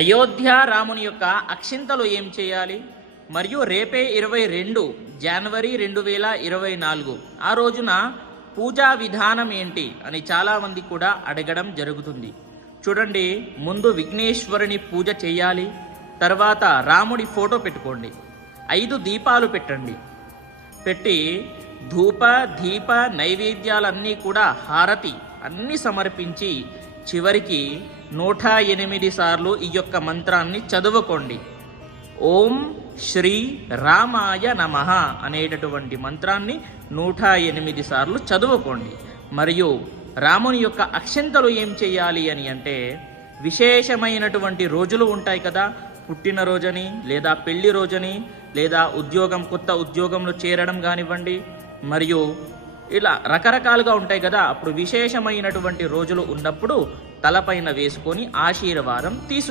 అయోధ్య రాముని యొక్క అక్షింతలు ఏం చేయాలి, మరియు రేపే 22 జనవరి 2024 ఆ రోజున పూజా విధానం ఏంటి అని చాలామంది కూడా అడగడం జరుగుతుంది. చూడండి, ముందు విఘ్నేశ్వరుని పూజ చేయాలి. తర్వాత రాముడి ఫోటో పెట్టుకోండి, 5 దీపాలు పెట్టండి. పెట్టి ధూప దీప నైవేద్యాలన్నీ కూడా హారతి అన్నీ సమర్పించి చివరికి 108 సార్లు ఈ యొక్క మంత్రాన్ని చదువుకోండి. ఓం శ్రీ రామాయ నమః అనేటటువంటి మంత్రాన్ని 108 సార్లు చదువుకోండి. మరియు రాముని యొక్క అక్షంతలు ఏం చేయాలి అని అంటే, విశేషమైనటువంటి రోజులు ఉంటాయి కదా, పుట్టినరోజని లేదా పెళ్లి రోజని లేదా కొత్త ఉద్యోగంలో చేరడం కానివ్వండి, మరియు ఇలా రకరకాలుగా ఉంటాయి కదా. అప్పుడు విశేషమైనటువంటి రోజులు ఉన్నప్పుడు తలపైన వేసుకొని ఆశీర్వాదం